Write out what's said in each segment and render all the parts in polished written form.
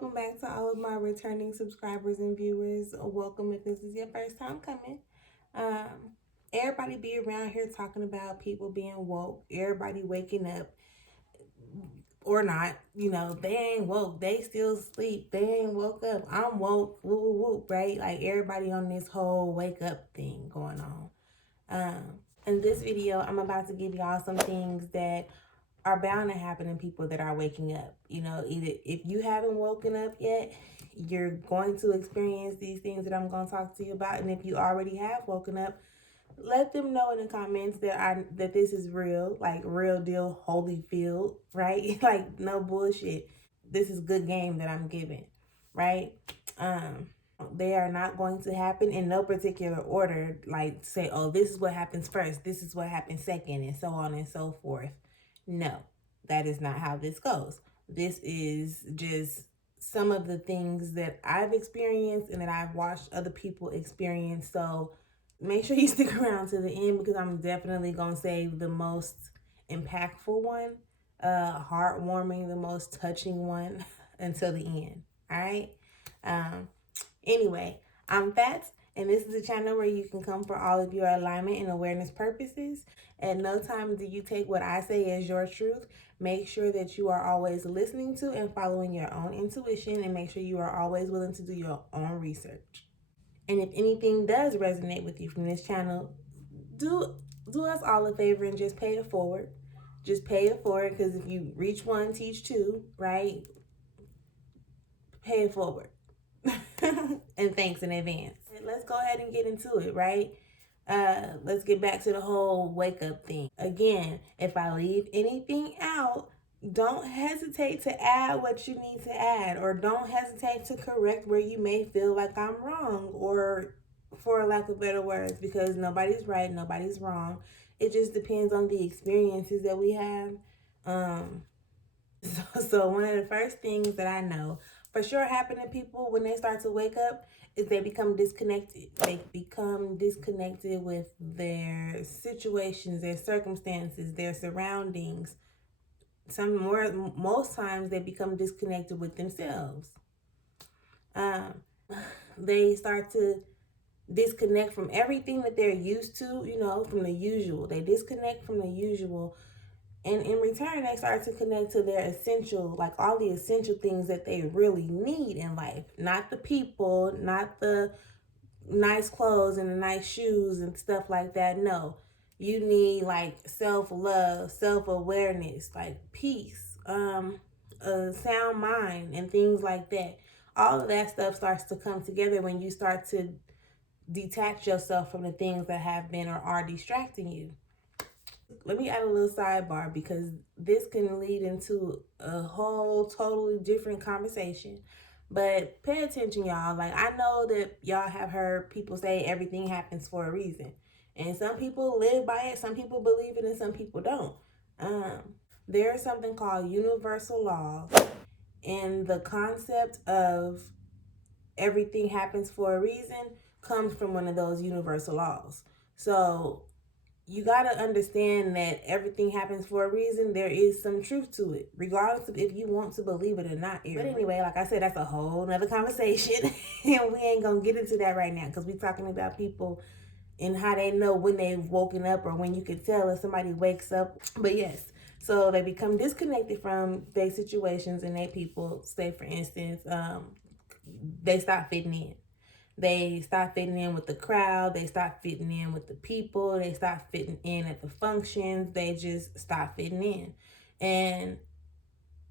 welcome back to all of my returning subscribers and viewers. Welcome if this is your first time coming. Everybody be around here talking about people being woke, everybody waking up or not. You know, they ain't woke, they still sleep, they ain't woke up. I'm woke, whoop, whoop, whoop, right? Like everybody on this whole wake up thing going on. In this video, I'm about to give y'all some things that are bound to happen in people that are waking up. You know, either if you haven't woken up yet, you're going to experience these things that I'm going to talk to you about. And if you already have woken up, let them know in the comments that this is real, like real deal, Holyfield, right? Like no bullshit. This is good game that I'm giving, right? They are not going to happen in no particular order, like say, oh, this is what happens first, this is what happens second, and so on and so forth. No, that is not how this goes. This is just some of the things that I've experienced and that I've watched other people experience. So make sure you stick around to the end, because I'm definitely going to save the most impactful one, heartwarming, the most touching one until the end. All right. Anyway, I'm Fats, and this is a channel where you can come for all of your alignment and awareness purposes. At no time do you take what I say as your truth. Make sure that you are always listening to and following your own intuition, and make sure you are always willing to do your own research. And if anything does resonate with you from this channel, do us all a favor and just pay it forward. Just pay it forward, because if you reach one, teach two, right? Pay it forward. And thanks in advance. Let's go ahead and get into it, right? Let's get back to the whole wake up thing. Again, if I leave anything out, don't hesitate to add what you need to add, or don't hesitate to correct where you may feel like I'm wrong, or for lack of better words, because nobody's right, nobody's wrong. It just depends on the experiences that we have. So one of the first things that I know for sure happen to people when they start to wake up is they become disconnected. They become disconnected with their situations, their circumstances, their surroundings. Most times they become disconnected with themselves. They start to disconnect from everything that they're used to, you know, from the usual. They disconnect from the usual. And in return, they start to connect to their essential, like all the essential things that they really need in life. Not the people, not the nice clothes and the nice shoes and stuff like that. No, you need like self-love, self-awareness, like peace, a sound mind, and things like that. All of that stuff starts to come together when you start to detach yourself from the things that have been or are distracting you. Let me add a little sidebar, because this can lead into a whole totally different conversation. But pay attention, y'all. Like, I know that y'all have heard people say everything happens for a reason. And some people live by it, some people believe it, and some people don't. There is something called universal law. And the concept of everything happens for a reason comes from one of those universal laws. So you got to understand that everything happens for a reason. There is some truth to it, regardless of if you want to believe it or not. But anyway, like I said, that's a whole nother conversation. And we ain't going to get into that right now, because we're talking about people and how they know when they've woken up, or when you can tell if somebody wakes up. But yes, so they become disconnected from their situations and their people. Say, for instance, they stop fitting in. They stop fitting in with the crowd. They stop fitting in with the people. They stop fitting in at the functions. They just stop fitting in. And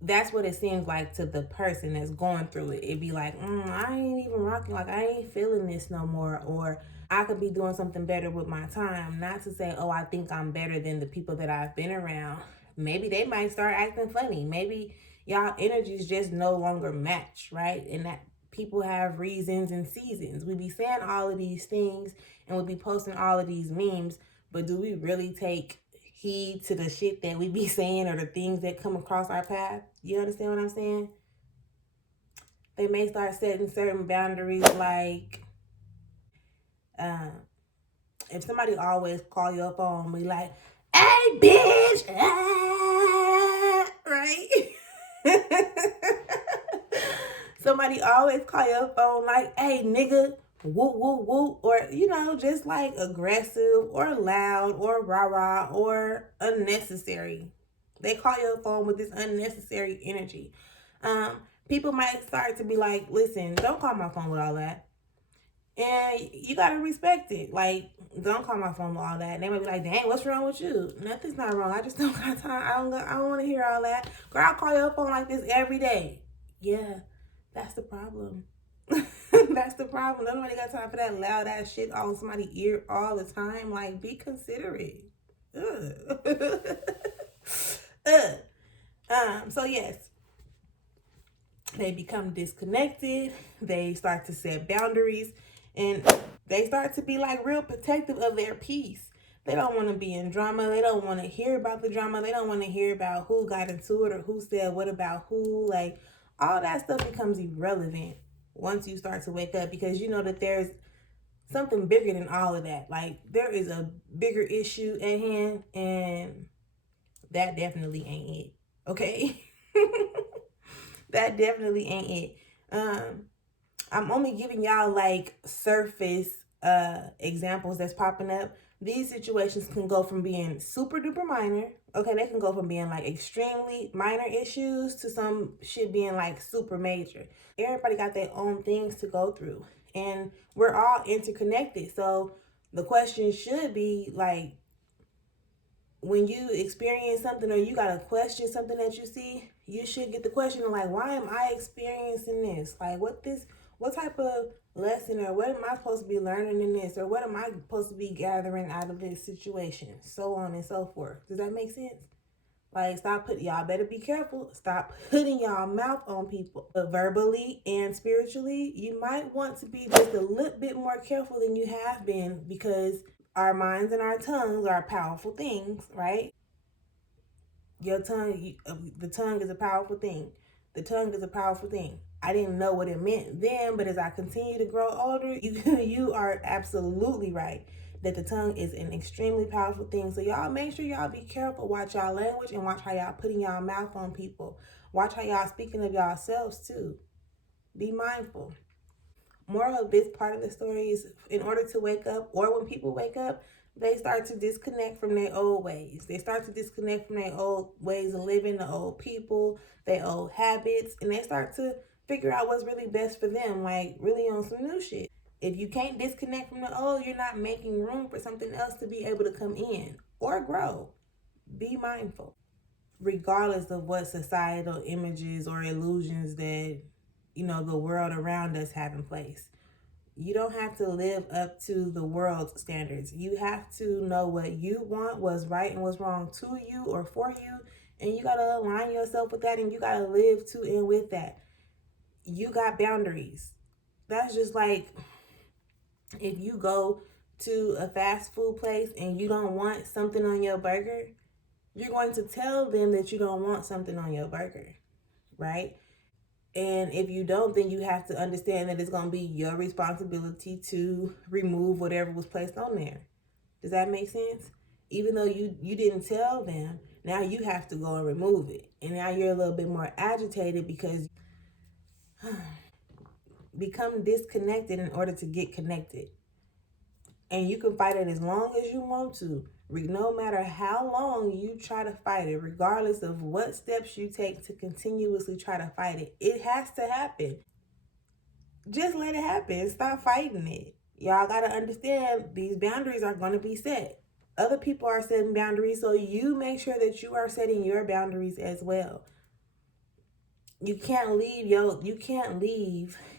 that's what it seems like to the person that's going through it. It'd be like, I ain't even rocking. Like, I ain't feeling this no more. Or I could be doing something better with my time. Not to say, oh, I think I'm better than the people that I've been around. Maybe they might start acting funny. Maybe y'all energies just no longer match, right? And that people have reasons and seasons. We be saying all of these things, and we be posting all of these memes, but do we really take heed to the shit that we be saying, or the things that come across our path? You understand what I'm saying? They may start setting certain boundaries, like if somebody always call your phone, be like, hey bitch, right? somebody always call your phone like, hey, nigga, whoop, whoop, whoop, or, just like aggressive or loud or rah-rah or unnecessary. They call your phone with this unnecessary energy. People might start to be like, listen, don't call my phone with all that. And you gotta respect it. Like, don't call my phone with all that. And they might be like, dang, what's wrong with you? Nothing's not wrong. I just don't got time. I don't want to hear all that. Girl, I'll call your phone like this every day. Yeah, that's the problem. That's the problem. Nobody got time for that loud ass shit all in somebody's ear all the time. Like, be considerate. So yes, they become disconnected. They start to set boundaries, and they start to be like real protective of their peace. They don't want to be in drama. They don't want to hear about the drama. They don't want to hear about who got into it or who said what about who. Like, all that stuff becomes irrelevant once you start to wake up, because you know that there's something bigger than all of that. Like, there is a bigger issue at hand, and that definitely ain't it. Okay? That definitely ain't it. I'm only giving y'all like surface examples that's popping up. These situations can go from being super duper minor. Okay, they can go from being like extremely minor issues to some shit being like super major. Everybody got their own things to go through, and we're all interconnected. So the question should be like, when you experience something or you got to question something that you see, you should get the question of like, why am I experiencing this? Like, what type of lesson or what am I supposed to be learning in this? Or what am I supposed to be gathering out of this situation? So on and so forth. Does that make sense? Like, y'all better be careful. Stop putting y'all mouth on people. But verbally and spiritually, you might want to be just a little bit more careful than you have been, because our minds and our tongues are powerful things, right? Your tongue, the tongue is a powerful thing. The tongue is a powerful thing. I didn't know what it meant then, but as I continue to grow older, you are absolutely right that the tongue is an extremely powerful thing. So y'all make sure y'all be careful. Watch y'all language and watch how y'all putting y'all mouth on people. Watch how y'all speaking of yourselves too. Be mindful. Moral of this part of the story is, in order to wake up, or when people wake up, they start to disconnect from their old ways. They start to disconnect from their old ways of living, the old people, their old habits, and they start to figure out what's really best for them, like really on some new shit. If you can't disconnect from the old, you're not making room for something else to be able to come in or grow. Be mindful. Regardless of what societal images or illusions that, the world around us have in place. You don't have to live up to the world's standards. You have to know what you want, what's right and what's wrong to you or for you. And you got to align yourself with that, and you got to live to and with that. You got boundaries. That's just like if you go to a fast food place and you don't want something on your burger, you're going to tell them that you don't want something on your burger, right? And if you don't, then you have to understand that it's going to be your responsibility to remove whatever was placed on there. Does that make sense? Even though you didn't tell them, now you have to go and remove it. And now you're a little bit more agitated because become disconnected in order to get connected. And you can fight it as long as you want to. No matter how long you try to fight it, regardless of what steps you take to continuously try to fight it, it has to happen. Just let it happen. Stop fighting it. Y'all got to understand these boundaries are going to be set. Other people are setting boundaries, so you make sure that you are setting your boundaries as well. You can't leave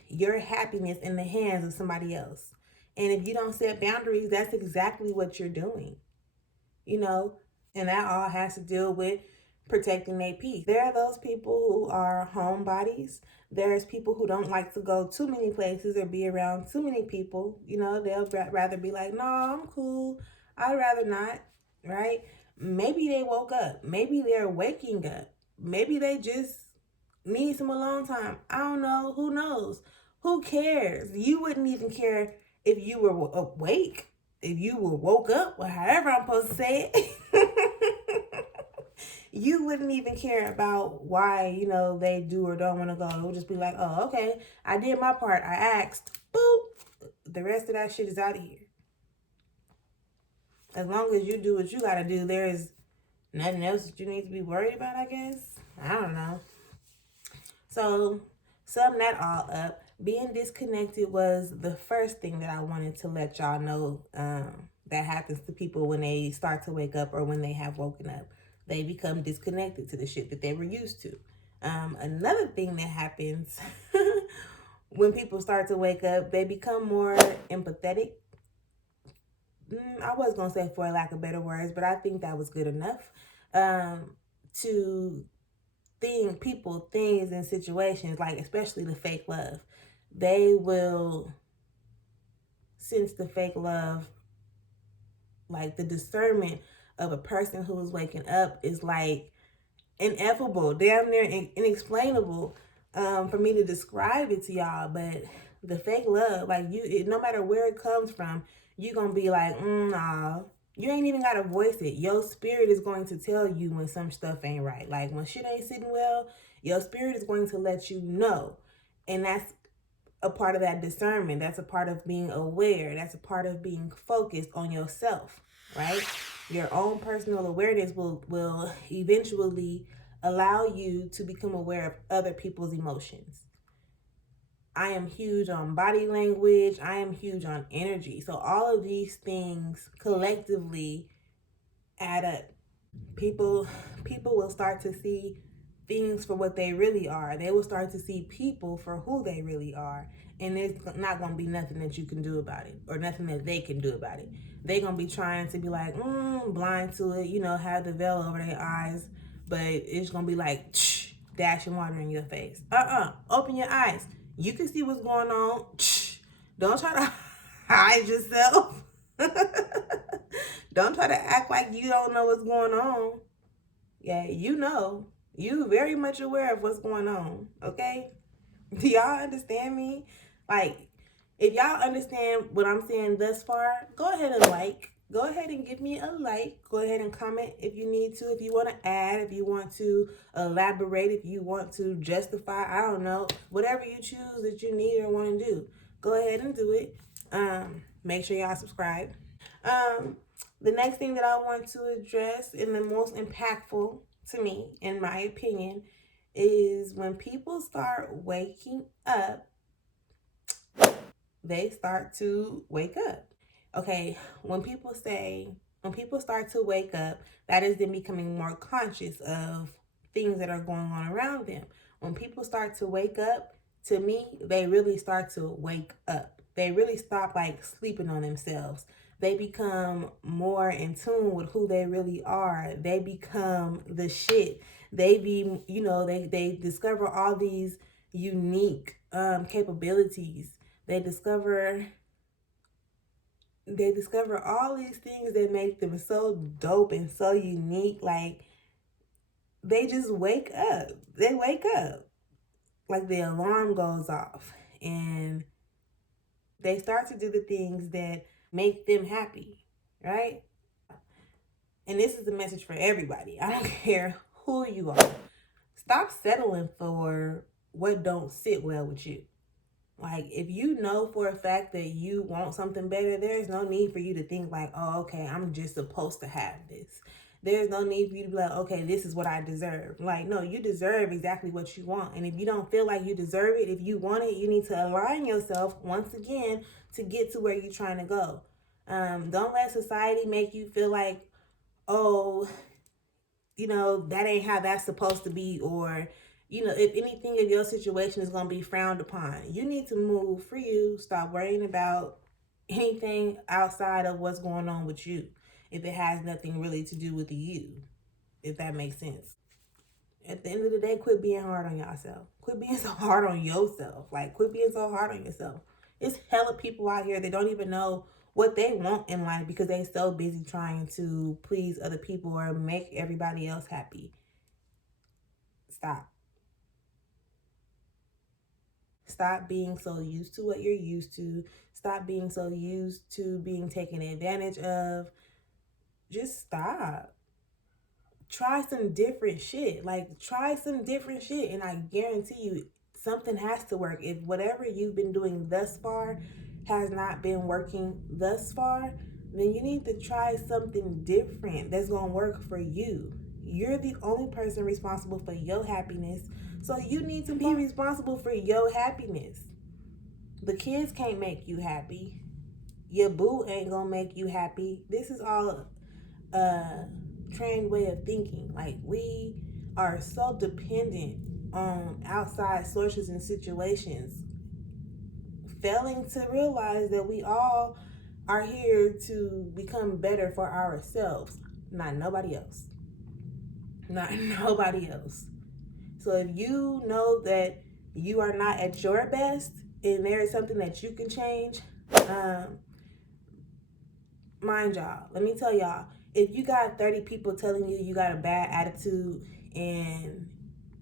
your happiness in the hands of somebody else. And if you don't set boundaries, that's exactly what you're doing. And that all has to deal with protecting their peace. There are those people who are homebodies. There's people who don't like to go too many places or be around too many people. They'll rather be like, no, I'm cool. I'd rather not, right? Maybe they woke up. Maybe they're waking up. Maybe they just need some alone time. I don't know. Who knows? Who cares? You wouldn't even care if you were awake. If you were woke up, or however I'm supposed to say it, You wouldn't even care about why, they do or don't want to go. It would just be like, oh, okay, I did my part. I asked. Boop. The rest of that shit is out of here. As long as you do what you gotta do, there is nothing else that you need to be worried about, I guess. I don't know. So, sum that all up. Being disconnected was the first thing that I wanted to let y'all know that happens to people when they start to wake up or when they have woken up. They become disconnected to the shit that they were used to. Another thing that happens when people start to wake up, they become more empathetic. I was going to say for lack of better words, but I think that was good enough to people, things, and situations, like especially the fake love. They will sense the fake love, like the discernment of a person who is waking up is like ineffable, damn near inexplainable for me to describe it to y'all. But the fake love, like no matter where it comes from, you gonna be like, nah. You ain't even gotta voice it. Your spirit is going to tell you when some stuff ain't right. Like when shit ain't sitting well, your spirit is going to let you know. And that's a part of that discernment. That's a part of being aware. That's a part of being focused on yourself, right? Your own personal awareness will eventually allow you to become aware of other people's emotions. I am huge on body language. I am huge on energy. So all of these things collectively add up. People will start to see things for what they really are. They will start to see people for who they really are. And there's not going to be nothing that you can do about it or nothing that they can do about it. They're going to be trying to be like, blind to it, have the veil over their eyes. But it's going to be like, dashing water in your face. Open your eyes. You can see what's going on. Don't try to hide yourself. Don't try to act like you don't know what's going on. Yeah, you know. You very much aware of what's going on, okay? Do y'all understand me? Like, if y'all understand what I'm saying thus far, go ahead and like. Go ahead and give me a like. Go ahead and comment if you need to, if you want to add, if you want to elaborate, if you want to justify, I don't know, whatever you choose that you need or want to do. Go ahead and do it. Make sure y'all subscribe. The next thing that I want to address, and the most impactful to me, in my opinion, is when people start waking up, they start to wake up. Okay, when people start to wake up, that is them becoming more conscious of things that are going on around them. When people start to wake up, to me, they really start to wake up. They really stop like sleeping on themselves. They become more in tune with who they really are. They become the shit. They discover all these unique capabilities. They discover all these things that make them so dope and so unique. Like, they just wake up. They wake up. Like, the alarm goes off and they start to do the things that make them happy, right? And this is a message for everybody. I don't care who you are. Stop settling for what don't sit well with you. Like, if you know for a fact that you want something better, there's no need for you to think like, oh, okay, I'm just supposed to have this. There's no need for you to be like, okay, this is what I deserve. Like, no, you deserve exactly what you want. And if you don't feel like you deserve it, if you want it, you need to align yourself once again to get to where you're trying to go. Don't let society make you feel like, oh, that ain't how that's supposed to be, or if anything in your situation is going to be frowned upon. You need to move for you. Stop worrying about anything outside of what's going on with you, if it has nothing really to do with you, if that makes sense. At the end of the day, quit being hard on yourself. Quit being so hard on yourself. Like, quit being so hard on yourself. It's hella people out here that don't even know what they want in life because they so busy trying to please other people or make everybody else happy. Stop. Stop being so used to what you're used to. Stop being so used to being taken advantage of. Just stop. try some different shit. Like, try some different shit, and I guarantee you something has to work. If whatever you've been doing thus far has not been working thus far, then you need to try something different that's going to work for you. You're the only person responsible for your happiness, so you need to be responsible for your happiness. The kids can't make you happy. Your boo ain't gonna make you happy. This is all a trained way of thinking. Like, we are so dependent on outside sources and situations, failing to realize that we all are here to become better for ourselves, not nobody else. Not nobody else. So if you know that you are not at your best and there is something that you can change, mind y'all, let me tell y'all, if you got 30 people telling you you got a bad attitude and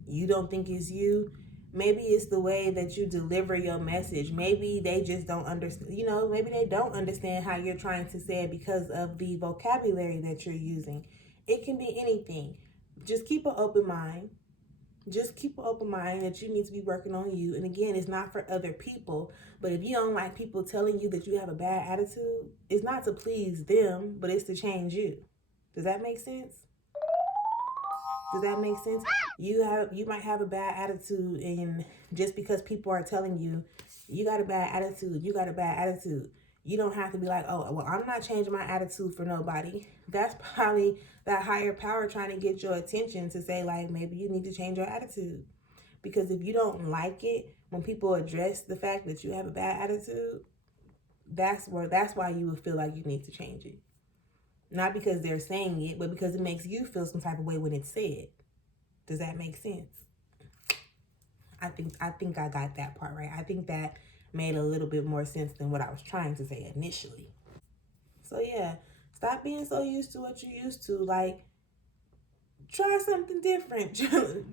you don't think it's you, maybe it's the way that you deliver your message. Maybe they just don't understand, maybe they don't understand how you're trying to say it because of the vocabulary that you're using. It can be anything. Just keep an open mind. Just keep an open mind that you need to be working on you. And again, it's not for other people. But if you don't like people telling you that you have a bad attitude, it's not to please them, but it's to change you. Does that make sense? Does that make sense? You might have a bad attitude, and just because people are telling you you got a bad attitude, you don't have to be like, oh, well, I'm not changing my attitude for nobody. That's probably that higher power trying to get your attention to say, like, maybe you need to change your attitude. Because if you don't like it when people address the fact that you have a bad attitude, that's why you would feel like you need to change it. Not because they're saying it, but because it makes you feel some type of way when it's said. Does that make sense? I think I got that part right. I think that made a little bit more sense than what I was trying to say initially. So yeah, stop being so used to what you're used to. Like, try something different.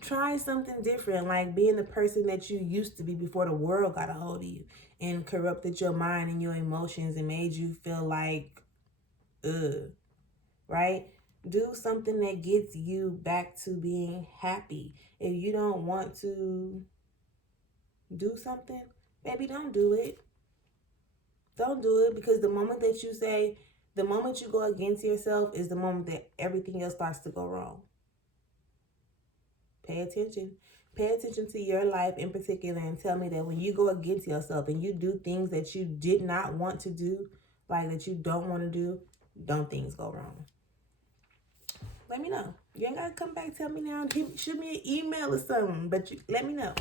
Try something different, like being the person that you used to be before the world got a hold of you and corrupted your mind and your emotions and made you feel like, right? Do something that gets you back to being happy. If you don't want to do something, maybe don't do it. Don't do it, because the moment you go against yourself is the moment that everything else starts to go wrong. Pay attention. Pay attention to your life in particular and tell me that when you go against yourself and you do things that you did not want to do, like that you don't want to do, don't things go wrong. Let me know. You ain't got to come back, tell me now. Shoot me an email or something, but let me know.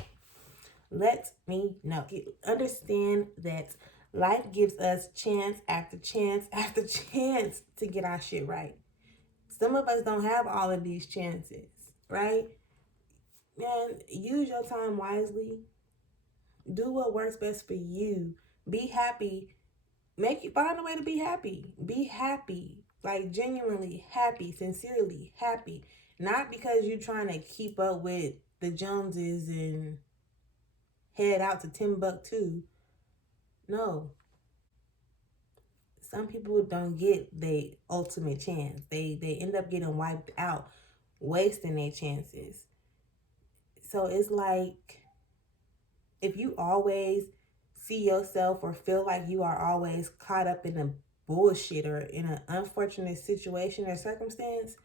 Let me know. Understand that life gives us chance after chance after chance to get our shit right. Some of us don't have all of these chances, right? Man, use your time wisely. Do what works best for you. Be happy. Find a way to be happy. Be happy. Like, genuinely happy, sincerely happy. Not because you're trying to keep up with the Joneses and head out to Timbuktu. No. Some people don't get the ultimate chance. They end up getting wiped out, wasting their chances. So it's like, if you always see yourself or feel like you are always caught up in a bullshit or in an unfortunate situation or circumstance,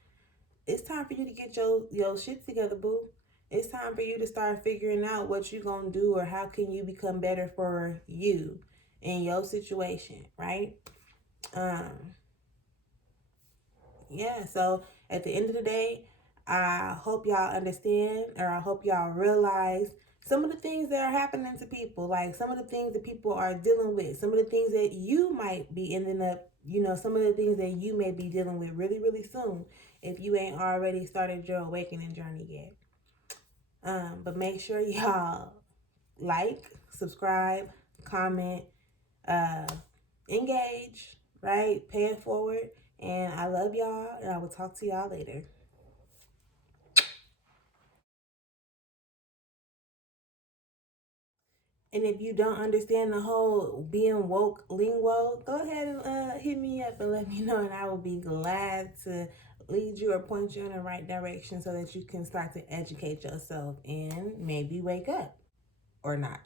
it's time for you to get your shit together, boo. It's time for you to start figuring out what you're going to do or how can you become better for you in your situation, right? Yeah, so at the end of the day, I hope y'all understand, or I hope y'all realize some of the things that are happening to people, like some of the things that people are dealing with, some of the things that you might be ending up, some of the things that you may be dealing with really, really soon if you ain't already started your awakening journey yet. But make sure y'all like, subscribe, comment, engage, right? Pay it forward. And I love y'all, and I will talk to y'all later. And if you don't understand the whole being woke lingo, go ahead and hit me up and let me know, and I will be glad to lead you or point you in the right direction so that you can start to educate yourself and maybe wake up or not.